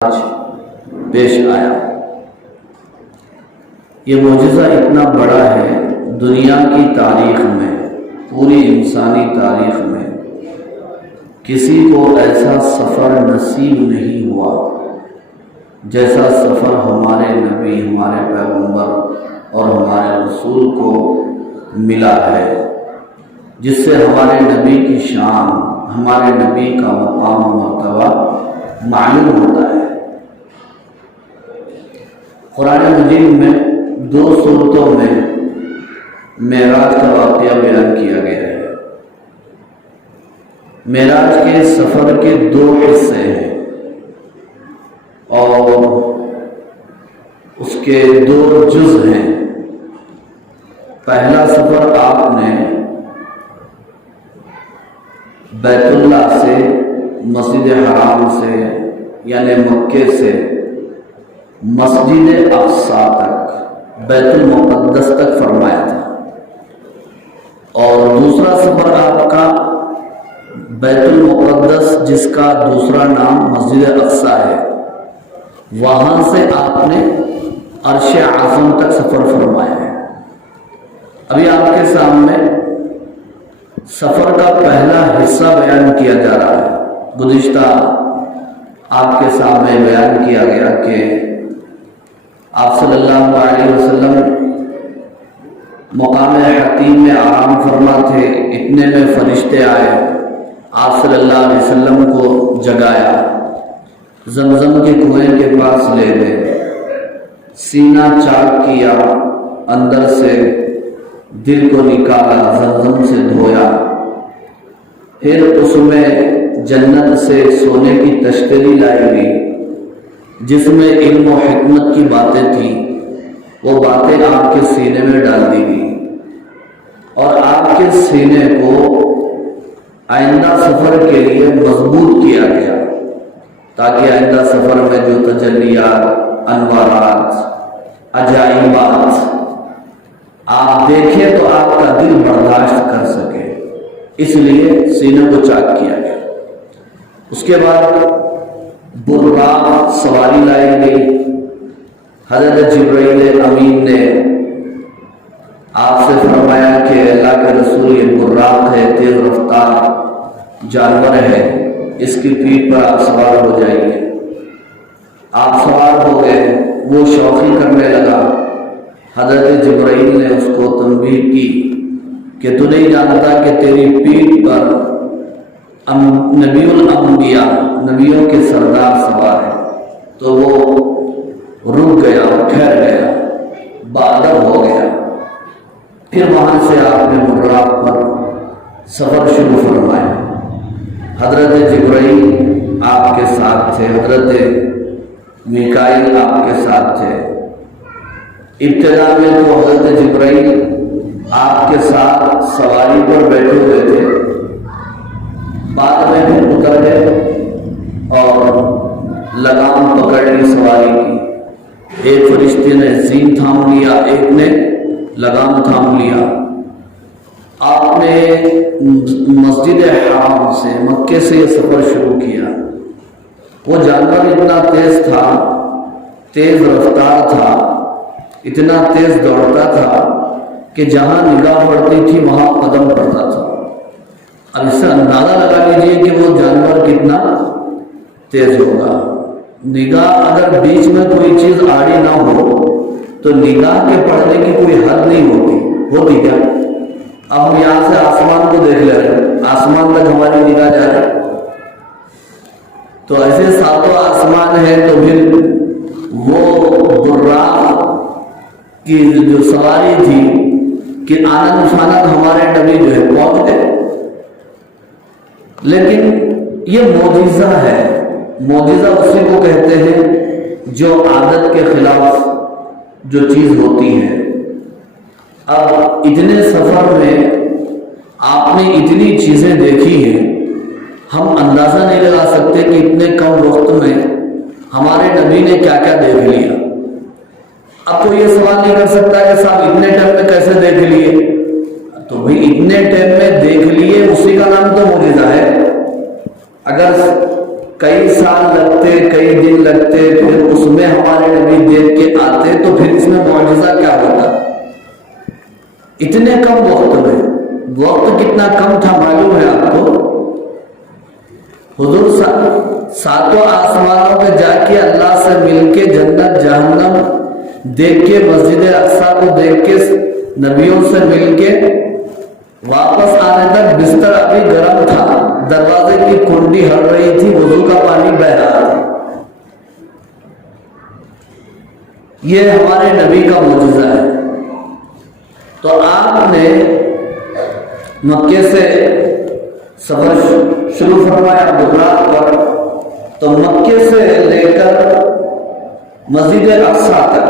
آج پیش آیا۔ یہ معجزہ اتنا بڑا ہے دنیا کی تاریخ میں، پوری انسانی تاریخ میں کسی کو ایسا سفر نصیب نہیں ہوا جیسا سفر ہمارے نبی، ہمارے پیغمبر اور ہمارے رسول کو ملا ہے، جس سے ہمارے نبی کی شان، ہمارے نبی کا مقام و مرتبہ معلوم ہوتا ہے۔ قرآن مجید میں 2 صورتوں میں معراج کا واقعہ بیان کیا گیا ہے۔ معراج کے سفر کے 2 حصے ہیں اور اس کے 2 جز ہیں۔ پہلا سفر آپ نے بیت اللہ سے، مسجد حرام سے یعنی مکے سے مسجد اقصی تک، بیت المقدس تک فرمایا تھا، اور دوسرا سفر آپ کا بیت المقدس، جس کا دوسرا نام مسجد اقصی ہے، وہاں سے آپ نے عرش اعظم تک سفر فرمایا ہے۔ ابھی آپ کے سامنے سفر کا پہلا حصہ بیان کیا جا رہا ہے۔ گزشتہ آپ کے سامنے بیان کیا گیا کہ آپ صلی اللہ علیہ وسلم مقام حتیم میں آرام فرما تھے، اتنے میں فرشتے آئے، آپ صلی اللہ علیہ وسلم کو جگایا، زمزم کے کنویں کے پاس لے گئے، سینہ چاک کیا، اندر سے دل کو نکالا، زمزم سے دھویا، پھر اس میں جنت سے سونے کی تشتری لائی گئی جس میں علم و حکمت کی باتیں تھیں، وہ باتیں آپ کے سینے میں ڈال دی گئی اور آپ کے سینے کو آئندہ سفر کے لیے مضبوط کیا گیا، تاکہ آئندہ سفر میں جو تجلیات، انوارات، عجائبات آپ دیکھیں تو آپ کا دل برداشت کر سکے، اس لیے سینے کو چاک کیا گیا۔ اس کے بعد براق سواری لائی گئی، حضرت جبرائیل امین نے آپ سے فرمایا کہ اللہ کے رسول، یہ براق ہے، تیز رفتار جانور ہے، اس کی پیٹھ پر آپ سوار ہو جائیے۔ آپ سوار ہو گئے، وہ شوخی کرنے لگا، حضرت جبرائیل نے اس کو تنبیہ کی کہ تو نہیں جانتا کہ تیری پیٹھ پر نبی الانبیاء، نبیوں کے سردار سوار ہے؟ تو وہ رک گیا، ٹھہر گیا، باادب ہو گیا۔ پھر وہاں سے آپ نے براق پر سفر شروع فرمایا۔ حضرت جبرائیل آپ کے ساتھ تھے، حضرت میکائیل آپ کے ساتھ تھے۔ ابتدا میں تو حضرت جبرائیل آپ کے ساتھ سواری پر بیٹھے ہوئے تھے، بعد میں بھی اتر گئے اور لگام پکڑ لی سواری کی۔ ایک فرشتے نے زین تھام لیا، ایک نے لگام تھام لیا۔ آپ نے مسجد حرام سے، مکے سے یہ سفر شروع کیا۔ وہ جانور اتنا تیز تھا، تیز رفتار تھا، اتنا تیز دوڑتا تھا کہ جہاں نگاہ پڑتی تھی وہاں قدم پڑتا تھا۔ اب اس سے اندازہ لگا لیجیے کہ وہ جانور کتنا تیز ہوگا۔ نگاہ اگر بیچ میں کوئی چیز آڑی نہ ہو تو نگاہ کے پڑنے کی کوئی حد نہیں ہوتی کیا؟ اب ہم یہاں سے آسمان کو دیکھ لے رہے ہیں، آسمان تک ہماری نگاہ جا رہی، تو ایسے 7 آسمان ہیں، تو پھر وہ براق کی جو سواری تھی کہ آنند فانند ہمارے نبی جو ہے پہنچ گئے۔ لیکن یہ معجزہ ہے۔ معجزہ اسی کو کہتے ہیں جو عادت کے خلاف جو چیز ہوتی ہے۔ اب اتنے سفر میں آپ نے اتنی چیزیں دیکھی ہیں، ہم اندازہ نہیں لگا سکتے کہ اتنے کم وقت میں ہمارے نبی نے کیا کیا دیکھ لیا۔ اب کوئی یہ سوال نہیں کر سکتا کہ صاحب اتنے ٹائم میں کیسے دیکھ لیے؟ تو بھئی اتنے ٹائم میں دیکھ لیے، اسی کا نام تو معجزہ ہے۔ اگر کئی سال لگتے، کئی دن لگتے، پھر اس میں ہمارے نبی دیکھ کے آتے، تو پھر اس میں معجزہ کیا ہوتا؟ اتنے کم وقت میں، وقت کتنا کم تھا معلوم ہے آپ کو؟ حضور ساتوں آسمانوں پہ جا کے اللہ سے مل کے، جنت جہنم دیکھ کے، مسجد اقصیٰ کو دیکھ کے، نبیوں سے مل کے واپس آنے تک بستر ابھی گرم تھا، دروازے کی کنڈی ہل رہی تھی، وضو کا پانی بہ رہا تھا۔ یہ ہمارے نبی کا معجزہ ہے۔ تو آپ نے مکے سے سفر شروع فرمایا بغداد پر، تو مکے سے لے کر مسجد اقصیٰ تک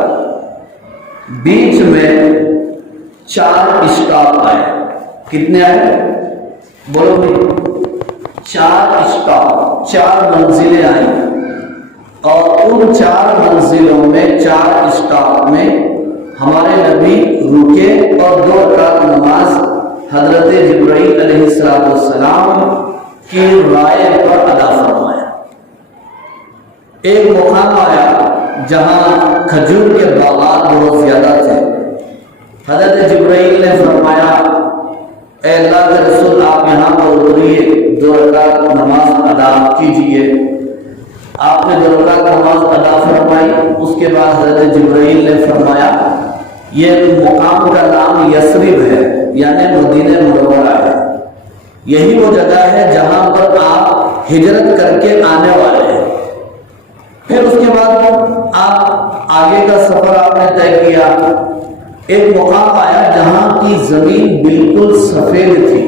بیچ میں 4 اسٹاپ آئے۔ کتنے آئے؟ بولو بھی، 4 اسٹاپ، 4 منزلیں آئیں، اور ان 4 منزلوں میں، 4 اسٹاپ میں ہمارے نبی رکے اور 2 رکعت نماز حضرت جبرائیل علیہ السلام کی رائے پر ادا فرمایا۔ ایک مقام آیا جہاں کھجور کے باغات بہت زیادہ تھے، حضرت جبرائیل نے فرمایا اے اللہ کے رسول آپ یہاں پر اتریے، 2 رکعت نماز ادا کیجیے۔ آپ نے 2 رکعت نماز ادا فرمائی۔ اس کے بعد حضرت جبرائیل نے فرمایا یہ مقام کا نام یثرب ہے، یعنی مدینہ منورہ ہے، یہی وہ جگہ ہے جہاں پر آپ ہجرت کر کے آنے والے ہیں۔ پھر اس کے بعد آپ آگے کا سفر آپ نے طے کیا۔ ایک مقام آیا جہاں کی زمین بالکل سفید تھی۔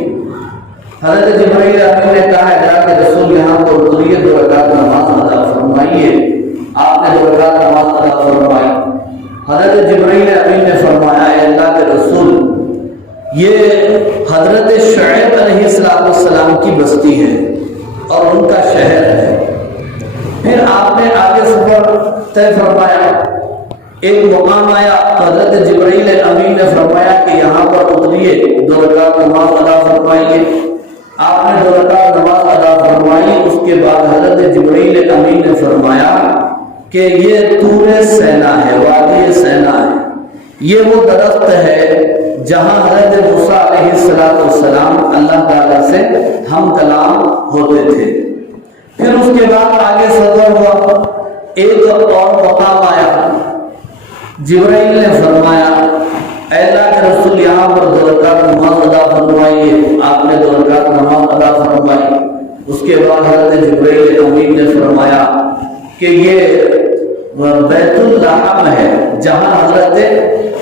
حضرت جبرائیل امین نے کہا ہے کہ رسول یہاں پر اتریے، 2 رکعت نماز ادا فرمائیے۔ آپ نے 2 رکعت نماز ادا فرمائی۔ حضرت جبرائیل امین نے فرمایا اے اللہ کے رسول یہ حضرت شعیب علیہ السلام کی بستی ہے اور ان کا شہر ہے۔ پھر آپ نے آگے سفر طے فرمایا۔ ایک مقام آیا، حضرت جبرائیل امین نے فرمایا کہ یہاں پر اتریے، 2 رکعت نماز ادا فرمائیے۔ آپ نے 2 رکعت نماز ادا فرمائی۔ اس کے بعد حضرت جبرائیل امین نے فرمایا کہ یہ طور سینا ہے، وادی سینا ہے، یہ وہ درخت ہے جہاں حضرت موسیٰ علیہ السلام اللہ تعالیٰ سے ہم کلام ہوتے تھے۔ پھر اس کے بعد آگے سفر ہوا، ایک اور مقام آیا، جبرائیل نے فرمایا اے اللہ کے رسول یہاں پر 2 رکعت نماز ادا فرمائیے۔ آپ نے 2 رکعت نماز ادا فرمائی۔ اس کے بعد حضرت جبرائیل امین نے فرمایا کہ یہ بیت اللحم ہے جہاں حضرت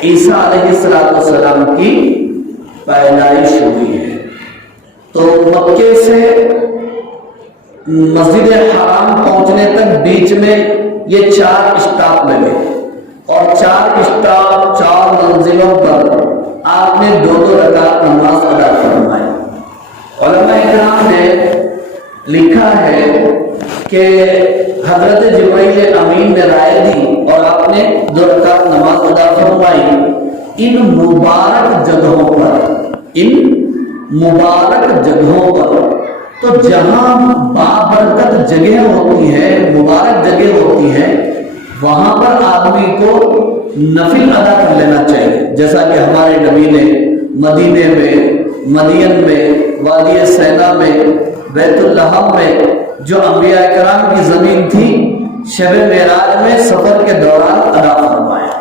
عیسیٰ علیہ السلام کی پیدائش ہوئی ہے۔ تو مکے سے مسجد حرام پہنچنے تک بیچ میں یہ 4 اسٹاپ لگے، اور 4 اسٹاپ 4 منزلوں پر آپ نے 2 رکعت نماز ادا فرمائی۔ علماء اکرام نے لکھا ہے کہ حضرت جبرائیل امین نے رائے دی اور آپ نے 2 رکعت نماز ادا فرمائی۔ ان مبارک جگہوں پر تو جہاں بابرکت جگہ ہوتی ہے، مبارک جگہ ہوتی ہے، وہاں پر آدمی کو نفل ادا کر لینا چاہیے، جیسا کہ ہمارے نبی نے مدینے میں، مدین میں، وادی سینا میں، بیت اللحم میں، جو انبیاء کرام کی زمین تھی، شب معراج میں سفر کے دوران ادا فرمایا۔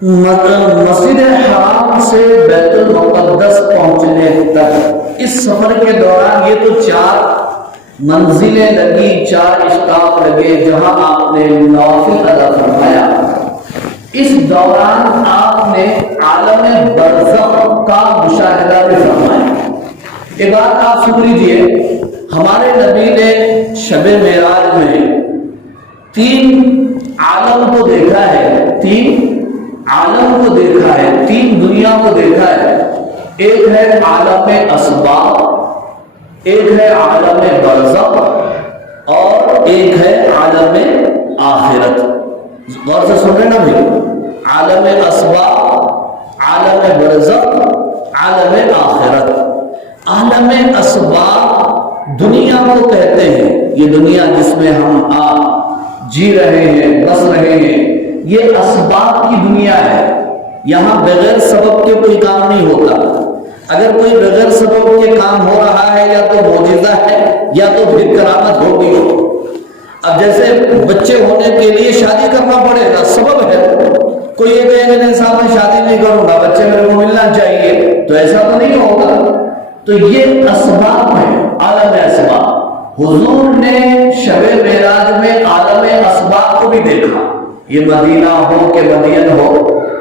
مسجد حرام سے بیت المقدس پہنچنے تک اس سفر کے دوران یہ تو 4 منزلیں لگی، 4 اسٹاپ لگے جہاں آپ نے نوافل ادا فرمایا۔ اس دوران آپ نے عالم برزخ کا مشاہدہ بھی فرمایا۔ ایک بات آپ سن لیجئے، ہمارے نبی نے شب معراج میں 3 عالم کو دیکھا ہے، 3 عالم کو دیکھا ہے، 3 دنیا کو دیکھا ہے۔ ایک ہے عالم اسباب، ایک ہے عالم برزخ، اور ایک ہے عالم آخرت۔ غور سے سن رہے نا بھائی، عالم اسباب، عالم برزخ، عالم آخرت۔ عالم اسباب دنیا کو کہتے ہیں، یہ دنیا جس میں ہم آپ جی رہے ہیں، بس رہے ہیں، یہ اسباب کی دنیا ہے۔ یہاں بغیر سبب کے کوئی کام نہیں ہوتا۔ اگر کوئی بغیر سبب کے کام ہو رہا ہے یا تو معجزہ ہے یا تو پھر کرامت ہوگی ہو۔ اب جیسے بچے ہونے کے لیے شادی کرنا پڑے گا، سبب ہے۔ کوئی یہ کہے کہ نہیں صاحب میں شادی نہیں کروں گا، بچے میرے کو ملنا چاہیے، تو ایسا تو نہیں ہوگا۔ تو یہ اسباب ہے، عالم اسباب۔ حضور نے شب معراج میں عالم اسباب کو بھی دیکھا۔ یہ مدینہ ہو کہ مدین ہو،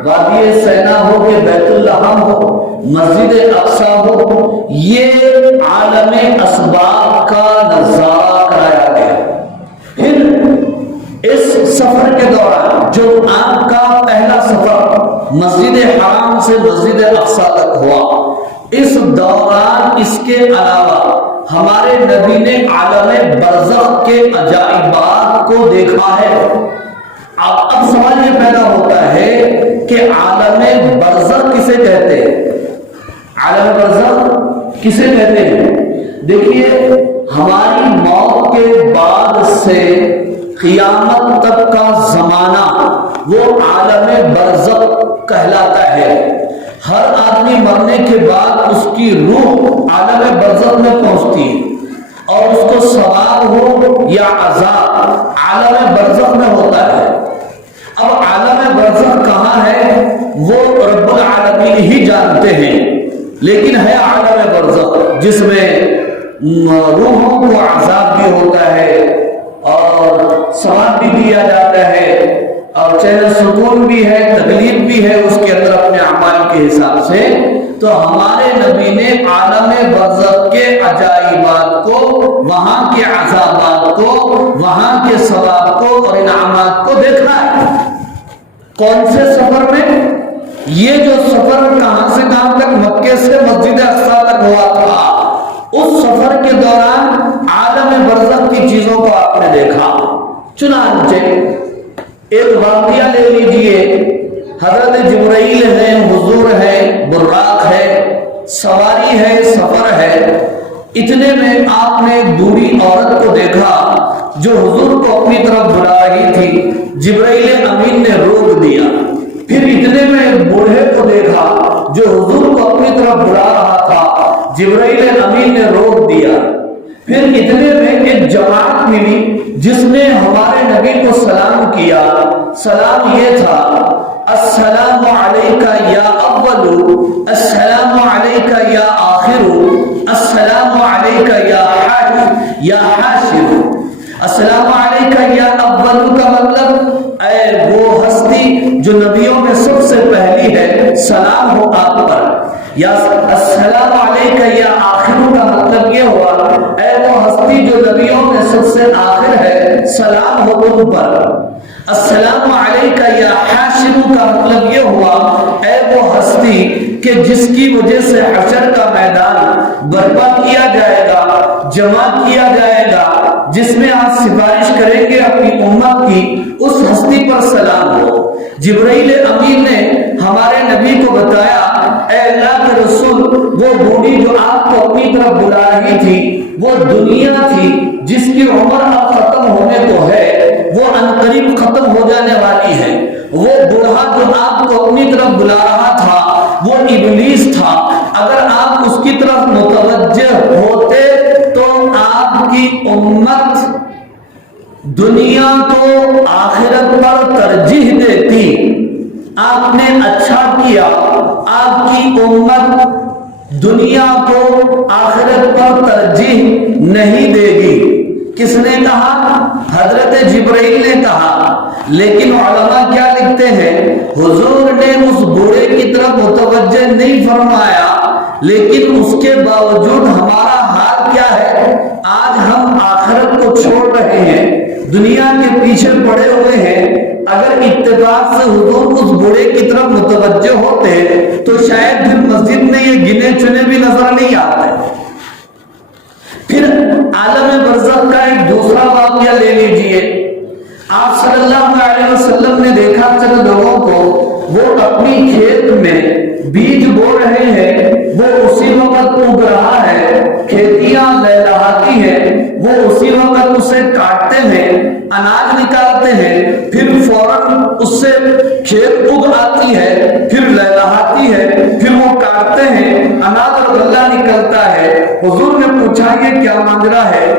وادی سینا ہو کہ بیت اللحم ہو، مسجد اقصی ہو، یہ عالم اسباب کا نظارہ کرایا گیا۔ پھر اس سفر کے دوران جو آپ کا پہلا سفر مسجد حرام سے مسجد اقصی تک ہوا، اس دوران اس کے علاوہ ہمارے نبی نے عالم برزخ کے عجائبات کو دیکھا ہے۔ اب سوال یہ پیدا ہوتا ہے کہ عالم برزخ کسے کہتے ہیں؟ عالم برزخ کسے کہتے ہیں؟ دیکھیے، ہماری موت کے بعد سے قیامت تک کا زمانہ وہ عالم برزخ کہلاتا ہے۔ ہر آدمی مرنے کے بعد اس کی روح عالم برزخ میں پہنچتی ہے، اور اس کو ثواب ہو یا عذاب عالم برزخ میں ہوتا ہے۔ اب عالم برزخ کہاں ہے وہ رب العالمین ہی جانتے ہیں، لیکن ہے عالم برزخ جس میں روحوں کو عذاب بھی ہوتا ہے اور ثواب بھی دیا جاتا ہے، اور چین سکون بھی ہے، تکلیف بھی ہے اس کے اندر اپنے اعمال کے حساب سے۔ تو ہمارے نبی نے عالم برزخ کے عجائبات کو، وہاں کے عذابات کو، وہاں کے ثواب کو اور انعامات کو دیکھا ہے۔ کون سے سفر میں؟ یہ جو سفر کہاں سے کہاں تک، مکے سے مسجد اقصی تک ہوا تھا، اس سفر کے دوران عالم برزخ کی چیزوں کو آپ نے دیکھا۔ چنانچہ ایک واقعہ لے لیجئے، حضرت جبرائیل ہے، حضور ہے، براق ہے، سواری ہے، سفر ہے۔ اتنے میں آپ نے ایک بوڑھی عورت کو دیکھا جو حضور کو اپنی طرف بلا رہی تھی، جبرائیل امین نے روک دیا۔ پھر اتنے میں ایک بوڑھے کو دیکھا جو حضور کو اپنی طرف بلا رہا تھا، جبرائیل امین نے روک دیا۔ پھر اتنے میں ایک جماعت ملی جس نے ہمارے نبی کو سلام کیا۔ سلام یہ تھا، السلام علیکہ یا اول، السلام علیکہ یا آخر، السلام علیکہ یا حاشر۔ السلام علیکہ یا اول کا مطلب اے وہ ہستی جو نبیوں میں سب سے پہلی ہے، سلام ہو آپ پر۔ یا السلام علیکہ یا آخر کا مطلب یہ ہوا اے وہ ہستی جو نبیوں میں سب سے آخر ہے، سلام ہو تم پر۔ السلام علیکہ یا حاشر کا مطلب یہ ہوا اے وہ ہستی کہ جس کی وجہ سے حشر کا میدان برپا کیا جائے گا، جمع کیا جائے گا، جس میں آپ سفارش کریں گے اپنی امت کی، اس ہستی پر سلام ہو۔ جبرائیل امین نے ہمارے نبی کو بتایا اے اللہ کے رسول، وہ بوڑھی جو آپ کو اپنی طرف بلا رہی تھی وہ دنیا تھی جس کی عمر اب ختم ہونے کو ہے، وہ عنقریب ختم ہو جانے والی ہے۔ وہ بوڑھا جو آپ کو اپنی طرف بلا رہا تھا وہ ابلیس تھا۔ اگر آپ اس کی طرف متوجہ ہوتے تو آپ کی امت دنیا کو آخرت پر ترجیح دیتی۔ آپ نے اچھا کیا، آپ کی امت دنیا کو آخرت پر ترجیح نہیں دے گی۔ کس نے کہا؟ حضرت جبرائیل نے کہا۔ لیکن علماء کیا لکھتے ہیں؟ حضور نے اس بوڑھے کی طرف متوجہ نہیں فرمایا، لیکن اس کے باوجود ہمارا حال کیا ہے؟ آج ہم آخرت کو چھوڑ رہے ہیں، دنیا کے پیچھے پڑے ہوئے ہیں۔ اگر اتفاق سے حضور اس بوڑھے کی طرف متوجہ ہوتے تو شاید پھر مسجد میں یہ گنے چنے بھی نظر نہیں آتے۔ پھر عالم برزخ کا ایک دوسرا واقعہ لے لیجئے۔ آپ صلی اللہ علیہ وسلم نے دیکھا چند لوگوں کو، وہ اپنی کھیت میں بیج بو رہے ہیں، وہ اسی وقت اگ رہا ہے، کھیتیاں لہلہاتی وہ اسی وقت اسے کاٹتے ہیں، اناج نکالتے ہیں، پھر فوراً اس سے کھیت اگ آتی ہے، پھر لہلاتی ہے، پھر وہ کاٹتے ہیں، اناج اور غلہ نکلتا ہے۔ حضور نے پوچھا یہ کیا ماجرا ہے؟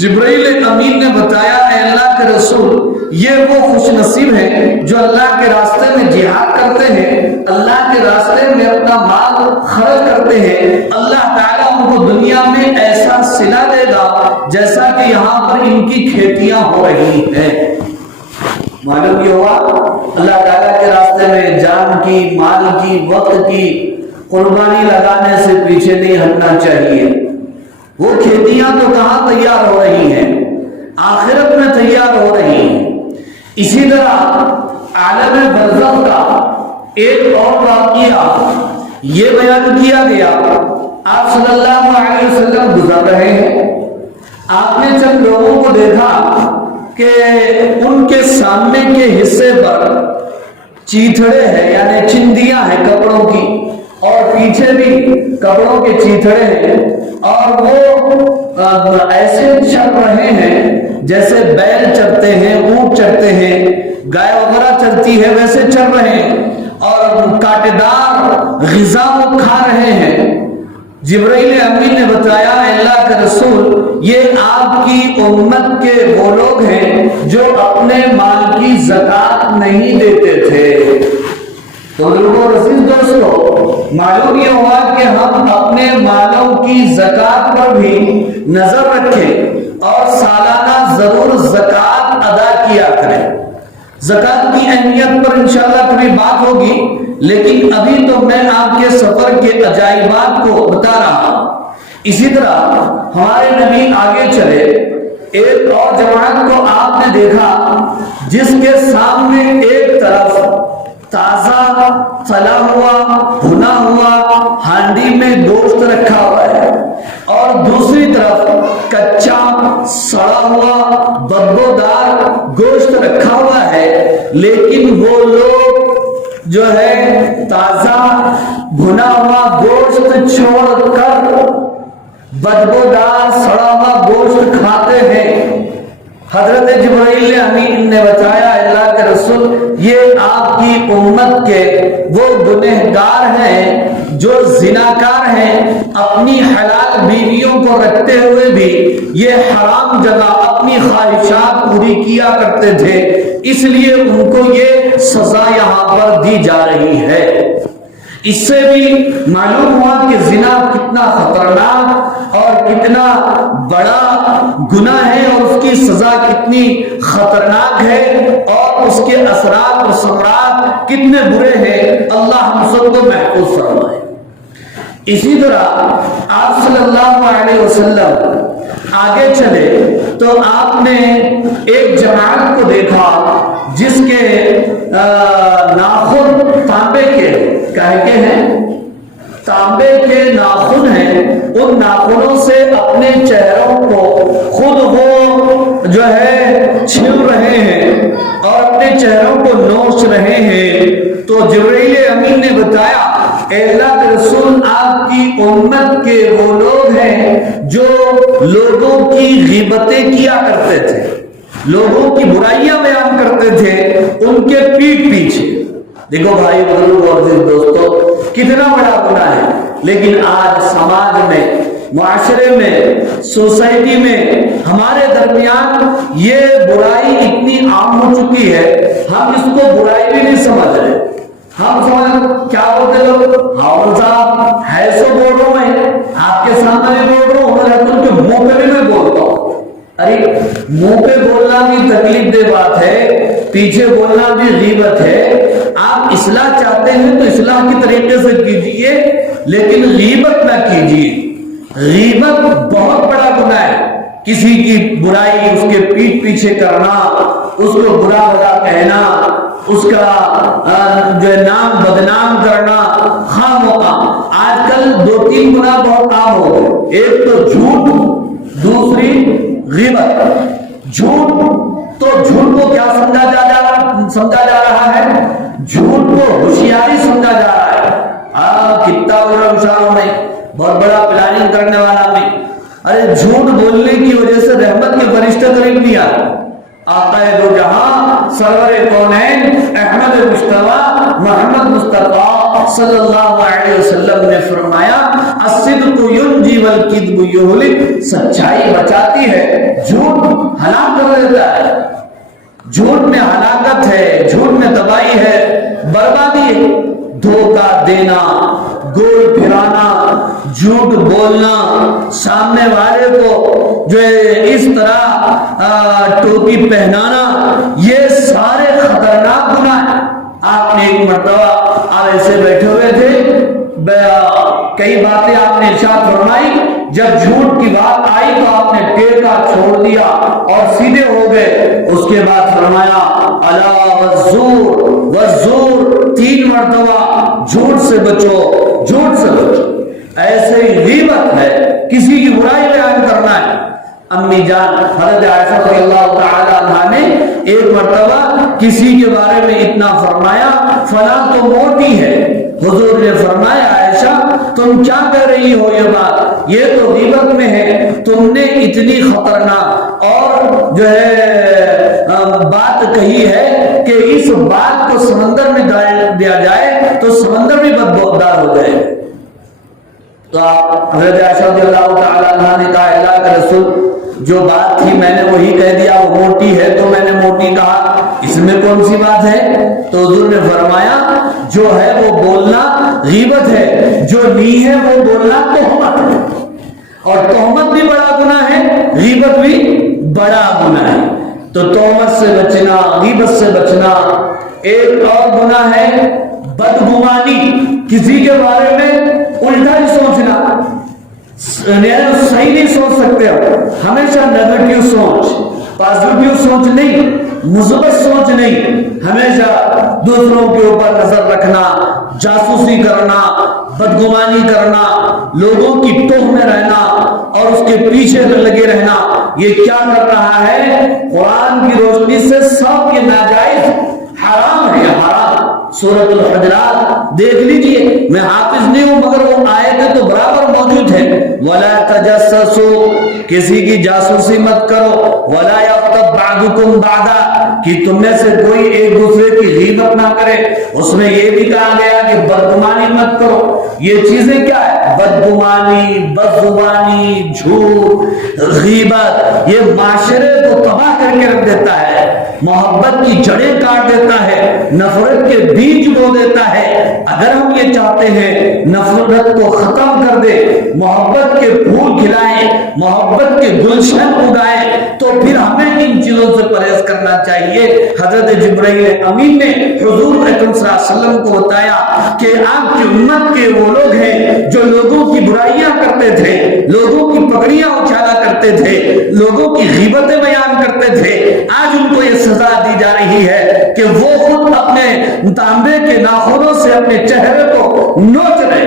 جبرائیل امین نے بتایا اے اللہ کے رسول، یہ وہ خوش نصیب ہیں جو اللہ کے راستے میں جہاد کرتے ہیں، اللہ کے راستے میں اپنا مال خرچ کرتے ہیں، اللہ تعالیٰ ان کو دنیا میں ایسا صلہ دے گا جیسا کہ یہاں پر ان کی کھیتیاں ہو رہی ہیں۔ معلوم یہ ہوا اللہ تعالیٰ کے راستے میں جان کی، مال کی، وقت کی قربانی لگانے سے پیچھے نہیں ہٹنا چاہیے۔ وہ کھیتیاں تو کہاں تیار ہو رہی ہیں، آخرت میں تیار ہو رہی ہیں۔ اسی طرح عالم برزخ کا ایک اور واقعہ یہ بیان کیا گیا۔ آپ صلی اللہ علیہ وسلم گزر رہے ہیں، آپ نے چند لوگوں کو دیکھا کہ ان کے سامنے کے حصے پر چیتھڑے ہیں، یعنی چندیاں ہیں کپڑوں کی، اور پیچھے بھی کپڑوں کے چیتھڑے ہیں، اور وہ ایسے چل رہے ہیں جیسے بیل چرتے ہیں، اونٹ چرتے ہیں، گائے وغیرہ چرتی ہے، ویسے چل رہے ہیں، اور کانٹے دار غذا وہ کھا رہے ہیں۔ جبرائیل امین نے بتایا اے اللہ کے رسول، یہ آپ کی امت کے وہ لوگ ہیں جو اپنے مال کی زکوٰۃ نہیں دیتے تھے۔ تو عزیز دوستو، معلوم یہ ہوا کہ ہم اپنے مالوں کی زکوٰۃ پر بھی نظر رکھیں اور سالانہ ضرور زکوٰۃ ادا کیا کریں۔ زکوٰۃ کی اہمیت پر انشاءاللہ کبھی بات ہوگی، لیکن ابھی تو میں آپ کے سفر کے عجائبات کو بتا رہا ہوں۔ اسی طرح ہمارے نبی آگے چلے، ایک اور جماعت کو آپ نے دیکھا جس کے سامنے ایک طرف تازہ تلا ہوا بھنا ہوا ہانڈی میں گوشت رکھا ہوا ہے، اور دوسری طرف کچا سڑا ہوا بدبودار گوشت رکھا ہوا ہے، لیکن وہ لوگ جو ہے تازہ بھنا ہوا گوشت چھوڑ کر بدبودار سڑا ہوا گوشت کھاتے ہیں۔ حضرت جبرائیل امین نے بتایا اللہ کے رسول، یہ آپ کی امت کے وہ گنہگار ہیں جو زناکار ہیں، اپنی حلال بیویوں کو رکھتے ہوئے بھی یہ حرام جگہ اپنی خواہشات پوری کیا کرتے تھے، اس لیے ان کو یہ سزا یہاں پر دی جا رہی ہے۔ اس سے بھی معلوم ہوا کہ زنا کتنا خطرناک اور کتنا بڑا گناہ ہے، اور اس کی سزا کتنی خطرناک ہے، اور اس کے اثرات اور ثمرات کتنے برے ہیں۔ اللہ ہم سب کو محفوظ فرمائے۔ اسی طرح آپ صلی اللہ علیہ وسلم آگے چلے تو آپ نے ایک جماعت کو دیکھا جس کے ناخن تانبے کے کہتے ہیں، تانبے کے ناخن ہیں، ان ناخنوں سے اپنے چہروں کو خود وہ جو ہے چھل رہے ہیں اور اپنے چہروں کو نوچ رہے ہیں۔ تو جبرائیل امین نے بتایا اے اللہ کے رسول، آپ کی امت کے وہ لوگ ہیں جو لوگوں کی غیبتیں کیا کرتے تھے، لوگوں کی برائیاں بیان کرتے تھے ان کے پیٹھ پیچھے۔ دیکھو بھائی بزرگ اور دوستو، کتنا بڑا گناہ ہے، لیکن آج سماج میں، معاشرے میں، سوسائٹی میں، ہمارے درمیان یہ برائی اتنی عام ہو چکی ہے، ہم اس کو برائی بھی نہیں سمجھ رہے۔ ہم سمجھ کیا بولتے لوگ، ہاں صاحب ہے سو بول رہا ہوں، میں آپ کے سامنے بول رہا ہوں، ان کے منہ پہ بھی میں بولتا ہوں۔ ارے منہ پہ بولنا بھی تکلیف دہ بات ہے، پیچھے بولنا بھی غیبت ہے۔ آپ اصلاح چاہتے ہیں تو اصلاح کی طریقے سے کیجئے، لیکن غیبت نہ کیجئے۔ غیبت بہت بڑا گناہ ہے، کسی کی برائی اس کے پیٹھ پیچھے کرنا، اس کو برا بھلا کہنا، اس کا جو نام بدنام کرنا، خواہ مخواہ۔ آج کل دو تین گناہ بہت عام ہو گئے، ایک تو جھوٹ، دوسری غیبت۔ جھوٹ تو جھوٹ کو کیا سمجھا جا رہا ہے؟ جھوٹ کو ہوشیاری سمجھا جا رہا ہے۔ کتنا بڑا ہوشیار میں، بہت بڑا پلاننگ کرنے والا میں، ارے جھوٹ بولنے کی وجہ سے رحمت کے فرشتے قریب نہیں آتے. آقا دو جہاں سرور کونین احمد مصطفیٰ محمد مصطفیٰ صلی اللہ علیہ وسلم نے فرمایا الصدق ینجی والکذب یہلک، سچائی بچاتی ہے، جھوٹ ہلاک کر دیتا ہے. جھوٹ میں ہلاکت ہے، جھوٹ میں تباہی ہے، بربادی ہے. دھوکہ دینا، گول پھرانا، جھوٹ بولنا، سامنے والے کو جو ہے اس طرح ٹوپی پہنانا، یہ سارے خطرناک گناہ ہیں. آپ نے ایک مرتبہ آپ ایسے بیٹھے ہوئے تھے، کئی باتیں آپ نے ارشاد فرمائی، جب جھوٹ کی بات آئی تو آپ نے ٹیکا چھوڑ دیا اور سیدھے ہو گئے. اس کے بعد فرمایا الا والزور والزور، 3 مرتبہ جھوٹ سے بچو، جھوٹ سے بچو. ایسے ہی غیبت ہے، کسی کی برائی بیان کرنا ہے. امی جان حضرت عائشہ رضی اللہ تعالی عنہا نے ایک مرتبہ کسی کے بارے میں اتنا فرمایا فلاں تو موٹی ہے. حضور نے فرمایا عائشہ تم کیا کہہ رہی ہو، یہ بات یہ تو غیبت میں ہے. تم نے اتنی خطرناک اور جو ہے بات کہی ہے کہ اس بات کو سمندر میں ڈال دیا جائے تو سمندر بھی بدبودار ہو جائے. تو آپ حضرت عائشہ رضی اللہ تعالی عنہ نے کہا اللہ کا رسول جو بات تھی میں نے وہی کہہ دیا، وہ موٹی ہے تو میں نے موٹی کہا، اس میں کون سی بات ہے؟ تو حضور نے فرمایا جو ہے وہ بولنا غیبت ہے، جو نہیں ہے وہ بولنا تہمت ہے، اور تہمت بھی بڑا گناہ ہے، غیبت بھی بڑا گناہ ہے. تو تہمت سے بچنا، غیبت سے بچنا. ایک اور گناہ ہے بدگمانی، کسی کے بارے میں الٹا ہی سوچنا، صحیح نہیں سوچ سکتے ہو، ہمیشہ نیگیٹو سوچ، پازیٹیو سوچ نہیں، مثبت سوچ نہیں، ہمیشہ دوسروں کے اوپر نظر رکھنا، جاسوسی کرنا، بدگمانی کرنا، لوگوں کی ٹوہ میں رہنا اور اس کے پیچھے لگے رہنا. یہ کیا کر رہا ہے؟ قرآن کی روشنی سے سب یہ ناجائز حرام ہے، حرام. سورۃ الحجرات دیکھ لیجئے، میں حافظ نہیں ہوں مگر وہ آیتیں تو برابر موجود ہیں. وَلَا تَجَسَّسُوا، کسی کی جاسوسی مت کرو. وَلَا يَغْتَبْ بَعْضُكُمْ بَعْضًا، کہ تم میں سے کوئی ایک دوسرے کی غیبت نہ کرے. اس میں یہ بھی کہا گیا کہ بدگمانی مت کرو. یہ چیزیں کیا ہے؟ بدگمانی، بدزبانی، جھوٹ، غیبت، یہ معاشرے کو تباہ کر کے رکھ دیتا ہے، محبت کی جڑیں کاٹ دیتا ہے، نفرت کے بیج بو دیتا ہے. اگر ہم یہ چاہتے ہیں نفرت کو ختم کر دے، محبت کے پھول کھلائیں، محبت کے گلشن اگائیں، تو پھر ہمیں ان چیزوں سے پرہیز کرنا چاہیے. حضرت جبرائیل امین نے حضور اکرم صلی اللہ علیہ وسلم کو بتایا کہ آپ کی امت کے وہ لوگ ہیں جو لوگوں کی برائیاں کرتے تھے، لوگوں کی پگڑیاں اچھالا کرتے تھے، لوگوں کی غیبتیں بیان کرتے تھے. آج ان کو یہ سزا دی جا رہی ہے کہ وہ خود اپنے تانبے کے ناخنوں سے اپنے چہرے کو نوچ رہے.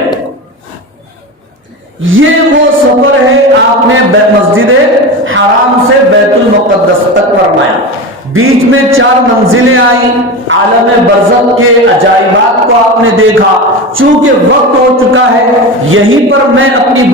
یہ وہ سفر ہے آپ نے مسجد حرام سے بیت المقدس تک فرمایا. بیچ میں 4 منزلیں آئیں، عالم برزخ کے عجائبات کو آپ نے دیکھا. چونکہ وقت ہو چکا ہے، یہیں پر میں اپنی